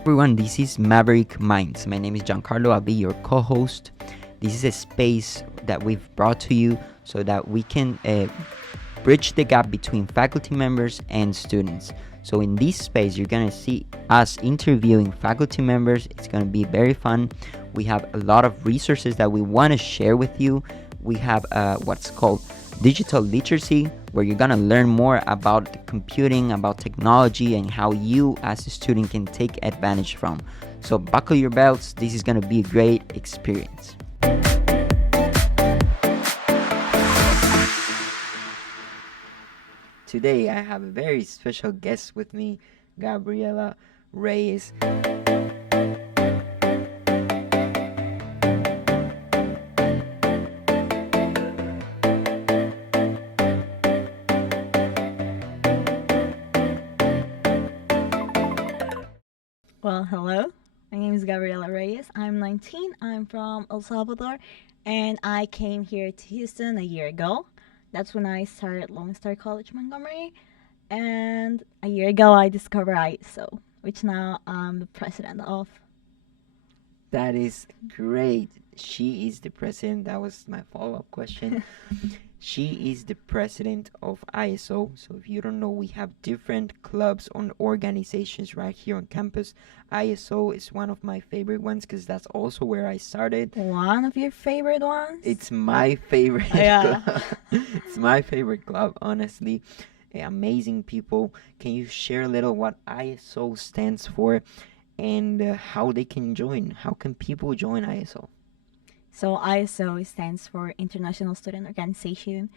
Everyone, this is Maverick Minds. My name is Giancarlo. I'll be your co-host. This is a space that we've brought to you so that we can bridge the gap between faculty members and students. So in this space, you're going to see us interviewing faculty members. It's going to be very fun. We have a lot of resources that we want to share with you. We have what's called digital literacy, where you're going to learn more about computing, about technology, and how you as a student can take advantage from. So buckle your belts. This is going to be a great experience. Today I have a very special guest with me, Gabriela Reyes. Well, hello. My name is Gabriela Reyes. I'm 19. I'm from El Salvador, and I came here to Houston a year ago. That's when I started Lone Star College, Montgomery, and a year ago I discovered ISO, which now I'm the president of. That is great. She is the president. That was my follow-up question. She is the president of ISO. So if you don't know, we have different clubs and organizations right here on campus. ISO is one of my favorite ones because that's also where I started. One of your favorite ones? It's my favorite Yeah. club. It's my favorite club, honestly. Amazing people. Can you share a little what ISO stands for and how they can join? How can people join ISO? So ISO stands for International Student Organization,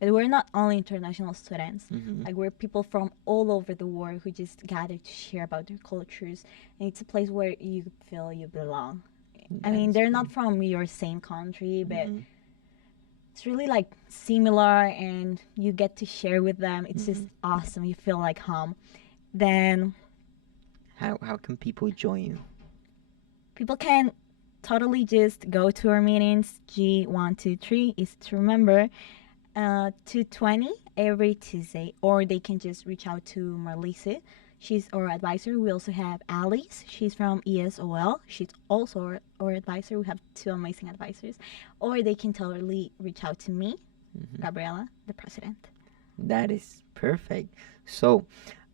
but we're not only international students. Like we're people from all over the world who just gather to share about their cultures, and it's a place where you feel you belong. I mean, they're not from your same country, but it's really like similar, and you get to share with them. It's just awesome. You feel like home. Then How can people join you? people can totally just go to our meetings. G123 is to remember, 2:20 every Tuesday, or they can just reach out to Marlise. She's our advisor. We also have Alice. She's from ESOL. She's also our advisor. We have two amazing advisors. Or they can totally reach out to me, Gabriela, the president. That is perfect. So,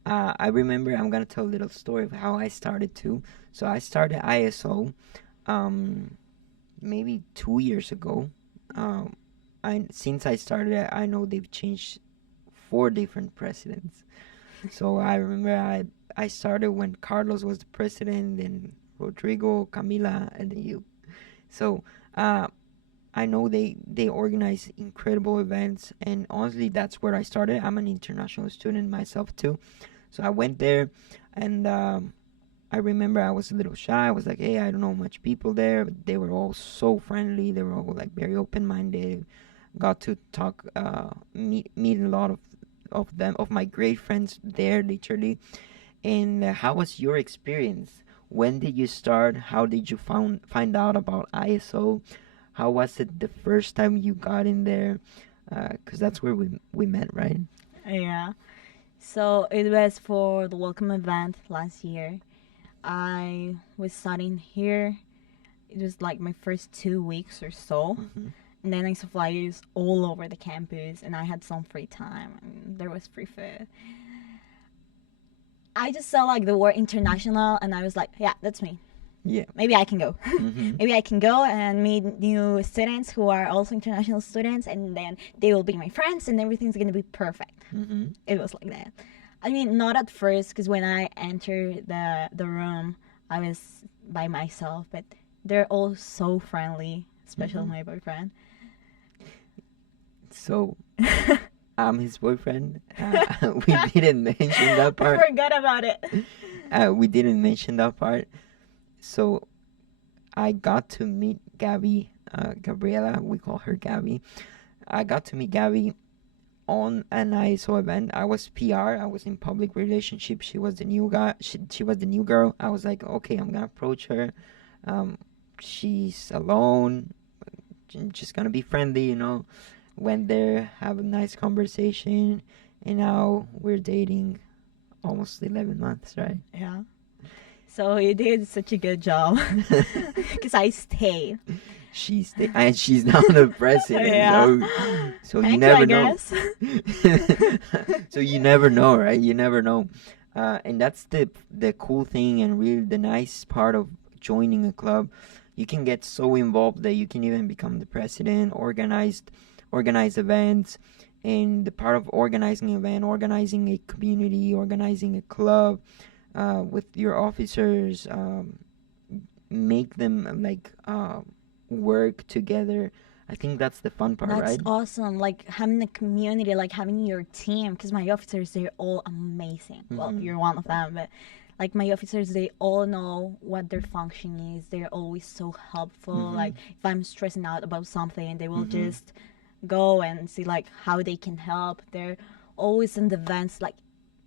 I remember I'm gonna tell a little story of how I started too. So I started ISO, maybe 2 years ago. Since I started it, I know they've changed 4 different presidents. So I remember I started when Carlos was the president, then Rodrigo, Camila, and then you. So I know they organize incredible events, and honestly, that's where I started. I'm an international student myself too, so I went there, and I remember I was a little shy. I was like, hey, I don't know much people there, but they were all so friendly. They were all like very open-minded. Got to talk, meet a lot of them, of my great friends there, literally. And how was your experience? When did you start? How did you find out about ISO? How was it the first time you got in there? Because that's where we met, right? Yeah. So it was for the welcome event last year. I was studying here. It was like my first 2 weeks or so. And then I saw flyers all over the campus, and I had some free time, and there was free food. I just saw like the word international, and I was like, yeah, that's me. Yeah. Maybe I can go. Maybe I can go and meet new students who are also international students, and then they will be my friends, and everything's going to be perfect. It was like that. I mean, not at first, because when I entered the room, I was by myself, but they're all so friendly, especially my boyfriend. So, I'm his boyfriend. We didn't mention that part. I forgot about it. We didn't mention that part. So, I got to meet Gabriela. We call her Gabby. I got to meet Gabby on an ISO event. I was PR. I was in public relationship. She was the new guy. She was the new girl. I was like, okay, I'm gonna approach her. She's alone. I'm just gonna be friendly. Went there, have a nice conversation, and now we're dating almost 11 months, right? Yeah. So you did such a good job because I stayed. And she's now the president. Yeah. So you Thank you, I never know. guess. So you never know, right? You never know. And that's the cool thing and really the nice part of joining a club. You can get so involved that you can even become the president, organize events, and the part of organizing an event, organizing a community, organizing a club with your officers, make them like work together. I think that's the fun part, That's right? awesome. Like having a community, like having your team. Because my officers, they're all amazing. Well, Mm-hmm. you're one of them, but like my officers, they all know what their function is. They're always so helpful. Mm-hmm. Like if I'm stressing out about something, they will Mm-hmm. just go and see like how they can help. They're always in the events. Like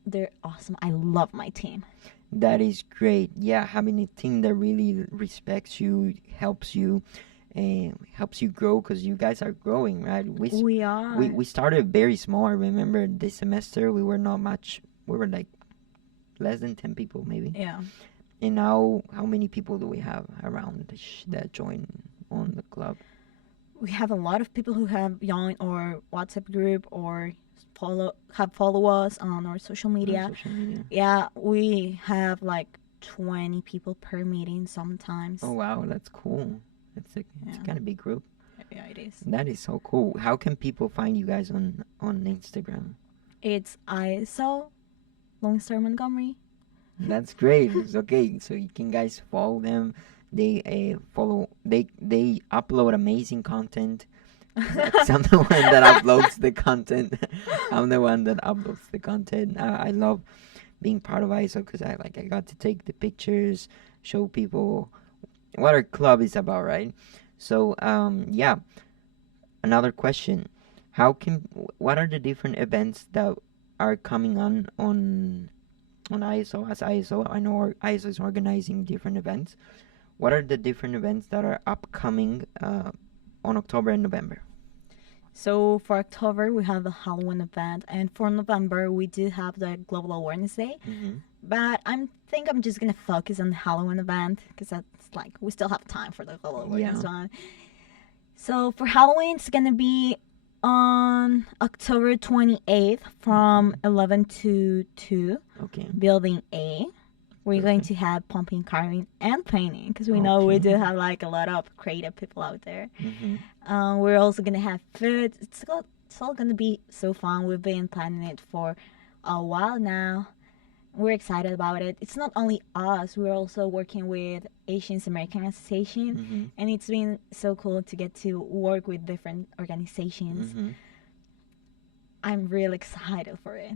they're awesome. I love my team. That is great. Yeah, having a team that really respects you, helps you, and helps you grow because you guys are growing, right? We are. We started very small. I remember this semester we were not much. We were like less than 10 people maybe. Yeah. And now, how many people do we have around that join on the club? We have a lot of people who have joined our WhatsApp group or follow us on our social On media. social media. Yeah, we have like 20 people per meeting sometimes. Oh wow, that's cool. It's Yeah. kind of big group. Yeah, it is. That is so cool. How can people find you guys on Instagram? It's ISO Lone Star Montgomery. That's great. It's okay. So you can guys follow them. They follow. They upload amazing content. I'm the one that uploads the content. I'm the one that uploads the content. I love being part of ISO because I got to take the pictures, show people what our club is about, right? So yeah. Another question: what are the different events that are coming on ISO? As ISO, I know ISO is organizing different events. What are the different events that are upcoming on October and November? So for October, we have the Halloween event, and for November, we do have the Global Awareness Day. Mm-hmm. But I'm just gonna focus on the Halloween event because that's like we still have time for the Global Awareness one. So for Halloween, it's gonna be on October 28th from 11 to 2, Okay. Building A. We're going Perfect. to have pumpkin carving and painting because we know we do have like a lot of creative people out there. Mm-hmm. We're also gonna have food. It's all gonna be so fun. We've been planning it for a while now. We're excited about it. It's not only us. We're also working with Asian American Association, Mm-hmm. and it's been so cool to get to work with different organizations. Mm-hmm. I'm really excited for it.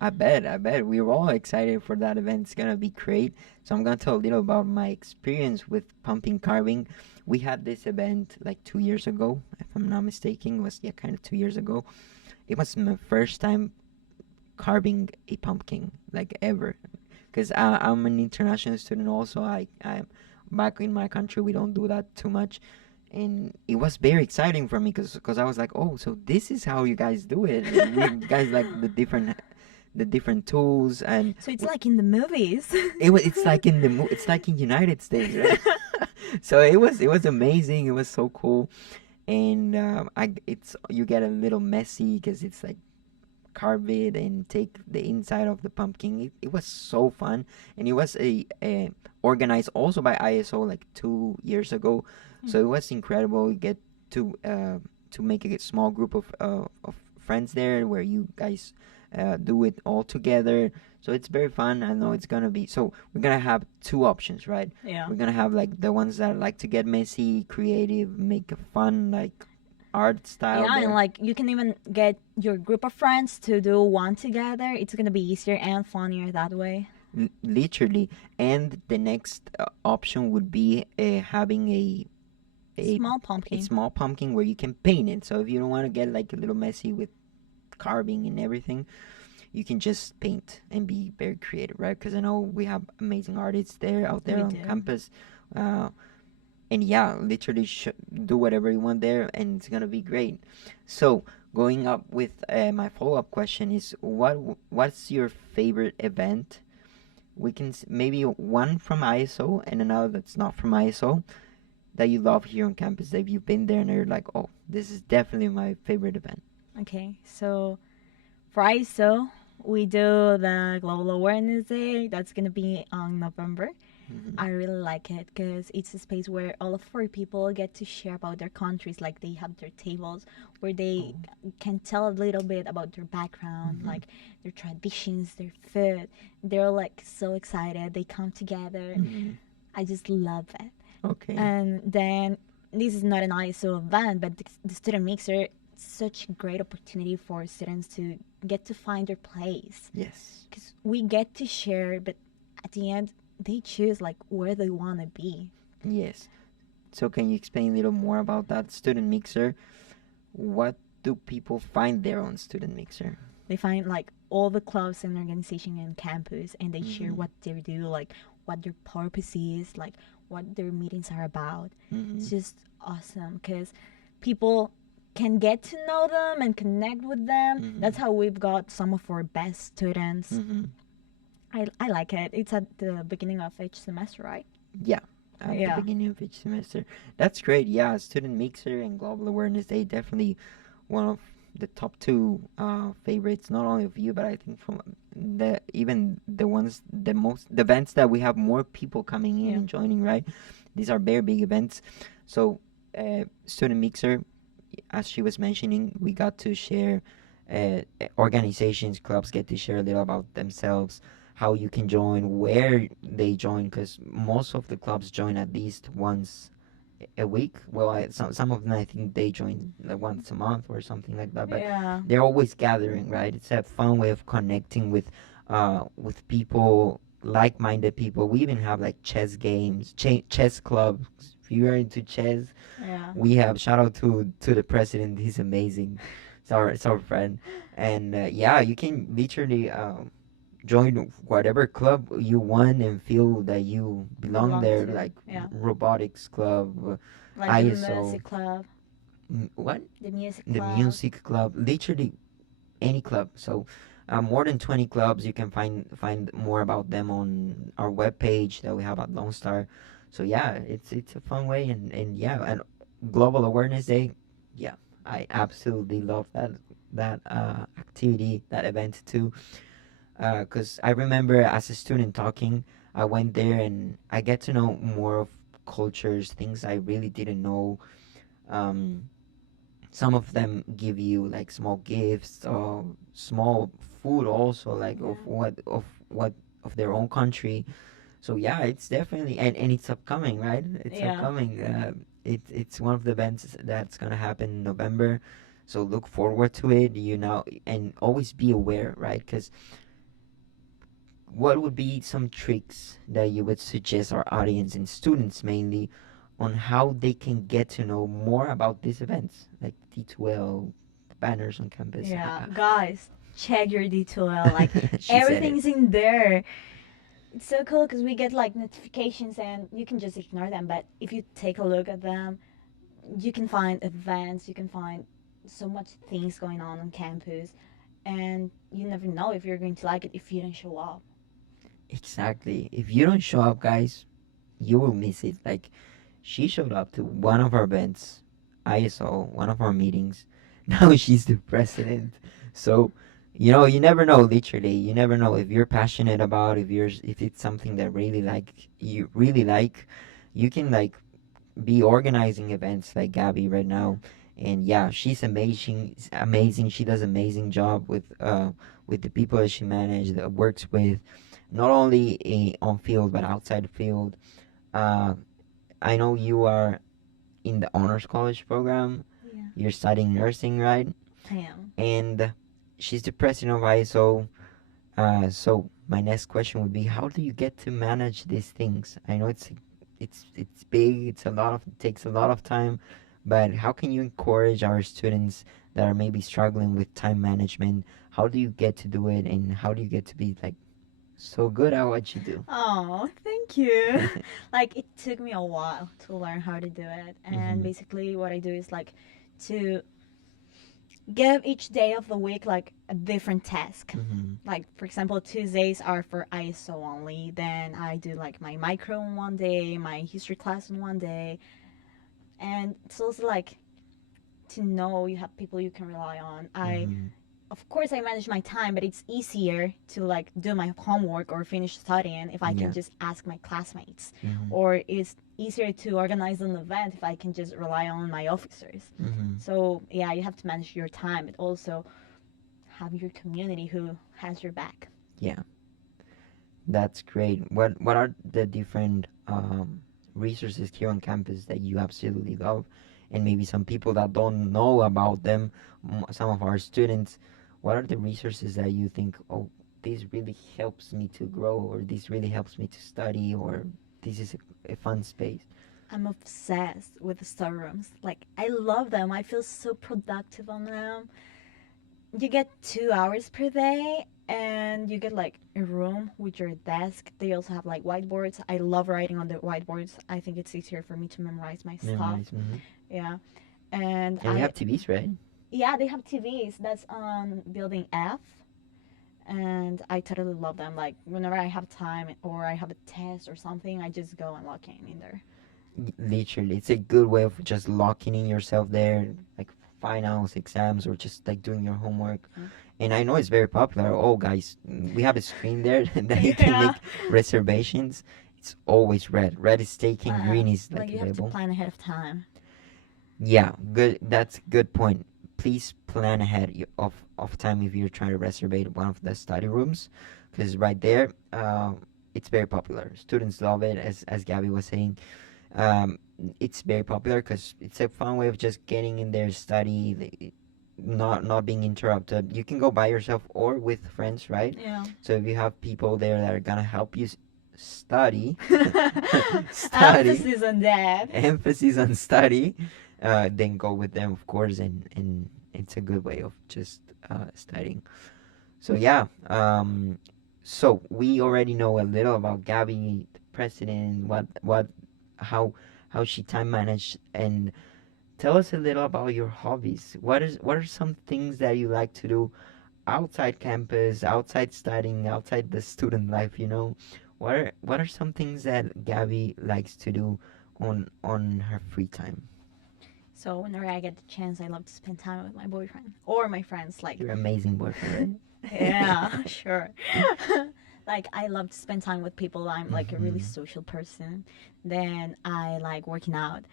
I bet. We're all excited for that event. It's gonna be great. So I'm gonna tell a little about my experience with pumpkin carving. We had this event like 2 years ago, if I'm not mistaken. It was kind of 2 years ago. It was my first time carving a pumpkin like ever, because I'm an international student. Also, I'm back in my country. We don't do that too much, and it was very exciting for me because I was like, oh, so this is how you guys do it. You guys like the different tools, and So it's like in the movies. it's like it's like in United States, right? So it was amazing. It was so cool, and you get a little messy because it's like carve it and take the inside of the pumpkin. It was so fun, and it was a organized also by ISO like 2 years ago. So it was incredible. We get to make a small group of friends there where you guys do it all together. So it's very fun. I know it's gonna be. So we're gonna have two options, right? Yeah. We're gonna have like the ones that like to get messy, creative, make a fun like art style. Yeah, there. and like you can even get your group of friends to do one together. It's gonna be easier and funnier that way. Literally. And the next option would be having a Small pumpkin. a small pumpkin where you can paint it. So if you don't want to get like a little messy with carving and everything, you can just paint and be very creative, right? Because I know we have amazing artists out there We on do. campus. And yeah, literally do whatever you want there, and it's gonna be great. So going up with my follow-up question is, what's your favorite event we can maybe one from ISO and another that's not from ISO that you love here on campus, that you've been there and you're like, oh, this is definitely my favorite event. Okay, so for ISO, we do the Global Awareness Day. That's gonna be on November. Mm-hmm. I really like it because it's a space where all of our people get to share about their countries. Like they have their tables where they Oh. can tell a little bit about their background, Mm-hmm. like their traditions, their food. They're like so excited. They come together. Mm-hmm. I just love it. Okay. And then this is not an ISO event, but the student mixer, such a great opportunity for students to get to find their place Yes. because we get to share, but at the end they choose like where they want to be. Yes. So can you explain a little more about that student mixer? What do people find there on student mixer? They find like all the clubs and organization in campus, and they share Mm-hmm. what they do, like what their purpose is, like what their meetings are about. Mm-hmm. It's just awesome because people can get to know them and connect with them. Mm-hmm. That's how we've got some of our best students. Mm-hmm. I like it. It's at the beginning of each semester, right? Yeah, at the Yeah. beginning of each semester. That's great. Yeah, student mixer and global awareness day, definitely one of the top two favorites, not only of you, but I think from the even the ones the events that we have more people coming in Yeah. and joining. Right, these are very big events. So, student mixer, as she was mentioning, we got to share. Organizations, clubs get to share a little about themselves, how you can join, where they join, because most of the clubs join at least once a week. Well, some of them I think they join like once a month or something like that. But Yeah. they're always gathering, right? It's a fun way of connecting with people, like-minded people. We even have like chess games, chess clubs. If you are into chess, Yeah. we have shout out to the president. He's amazing. It's our friend, and yeah, you can literally join whatever club you want and feel that you belong Belong there, to. like Yeah. robotics club, Like the ISO, music club. what, The music the club. music club, literally any club. So more than 20 clubs. You can find more about them on our webpage that we have at Lone Star. So yeah, it's a fun way, and yeah, and Global Awareness Day, yeah, I absolutely love that activity, that event too. Because I remember as a student talking, I went there and I get to know more of cultures, things I really didn't know. Um, some of them give you like small gifts or small food also, like Yeah. of what of their own country. So yeah, it's definitely, and it's upcoming, right? It's Yeah. upcoming. It's one of the events that's gonna happen in November. So look forward to it, and always be aware, right? Because what would be some tricks that you would suggest our audience and students mainly on how they can get to know more about these events, like D2L, banners on campus? Yeah. Guys, check your D2L. Like She said it. everything's in there. It's so cool because we get like notifications and you can just ignore them. But if you take a look at them, you can find events. You can find so much things going on campus, and you never know if you're going to like it if you don't show up. Exactly. If you don't show up, guys, you will miss it. Like, she showed up to one of our events, ISO, one of our meetings. Now she's the president. So, you never know. Literally, you never know if you're passionate about, if it's something that you really like. You can like be organizing events like Gabby right now. And yeah, she's amazing. Amazing. She does amazing job with the people that she manages, that works with, not only on field but outside the field. Uh, I know you are in the honors college program. Yeah, You're studying nursing, right? I am. And she's the president of ISO. So my next question would be, how do you get to manage these things? I know it's big. It takes a lot of time, but how can you encourage our students that are maybe struggling with time management? How do you get to do it, and how do you get to be like so good at what you do? Oh, thank you. Like it took me a while to learn how to do it, and Mhm. basically what I do is like to give each day of the week like a different task. Mm-hmm. Like for example, Tuesdays are for ISO only. Then I do like my micro on one day, my history class on one day, and it's also like to know you have people you can rely on. I Mm-hmm. Of course I manage my time, but it's easier to like do my homework or finish studying if I can Yeah. just ask my classmates, Mm-hmm. or it's easier to organize an event if I can just rely on my officers. Mm-hmm. So yeah, you have to manage your time, but also have your community who has your back. Yeah, that's great. What are the different resources here on campus that you absolutely love, and maybe some people that don't know about them, some of our students, what are the resources that you think, oh, this really helps me to grow, or this really helps me to study, or this is a fun space? I'm obsessed with the study rooms. Like I love them. I feel so productive on them. You get 2 hours per day, and you get like a room with your desk. They also have like whiteboards. I love writing on the whiteboards. I think it's easier for me to memorize my stuff. Memorize. Hmm. Yeah. And And we have TVs, right? yeah, they have TVs. That's on building F. And I totally love them. Like whenever I have time or I have a test or something, I just go and log in there. Literally, it's a good way of just locking in yourself there, like finals, exams, or just like doing your homework. Mm. And I know it's very popular. Oh, guys, we have a screen there that you can Yeah. make reservations. It's always red. Red is taken, green is Like like you have to available. plan ahead of time. Yeah, good. That's good point. Please plan ahead of time if you're trying to reserve one of the study rooms, because right there, it's very popular. Students love it, as Gabby was saying. um, it's very popular because it's a fun way of just getting in there, study, not being interrupted. You can go by yourself or with friends, right? Yeah. So if you have people there that are gonna help you study, study, Emphasis on that. emphasis on study, then go with them, of course, and it's a good way of just studying. So yeah, so we already know a little about Gabby, the president, how how she time managed, and tell us a little about your hobbies. What are some things that you like to do outside campus, outside studying, outside the student life? What are some things that Gabby likes to do on her free time? So whenever I get the chance, I love to spend time with my boyfriend or my friends. Like, Your amazing boyfriend, right? yeah, sure. Like, I love to spend time with people. I'm like a really Hmm. social person. Then I like working out.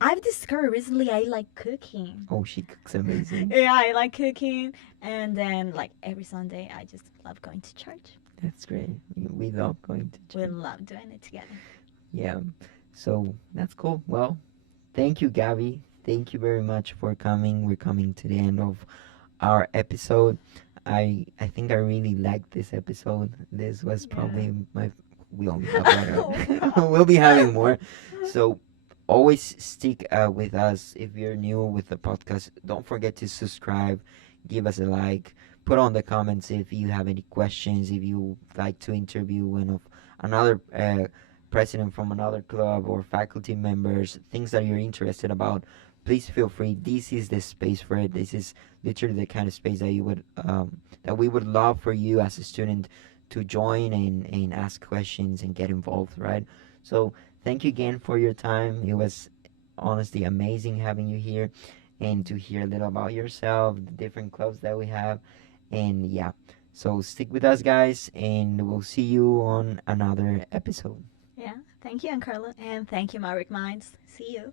I've discovered recently I like cooking. Oh, she cooks amazing. Yeah, I like cooking. And then, like, every Sunday, I just love going to church. That's great. We love going to We church. love doing it together. Yeah. So that's cool. Well, thank you, Gabby. Thank you very much for coming. We're coming to the end of our episode. I think I really liked this episode. This was probably my. We only have one. Oh, We'll be having more. So always stick with us. If you're new with the podcast, don't forget to subscribe, give us a like, put on the comments if you have any questions, if you like to interview one of another president from another club or faculty members, things that you're interested about. Please feel free. This is the space for it. This is literally the kind of space that you would that we would love for you as a student to join and ask questions and get involved, right? So thank you again for your time. It was honestly amazing having you here and to hear a little about yourself, the different clubs that we have. And yeah, so stick with us, guys, and we'll see you on another episode. yeah. Thank you, Carla. And thank you, Maverick Minds. See you.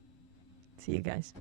See you guys.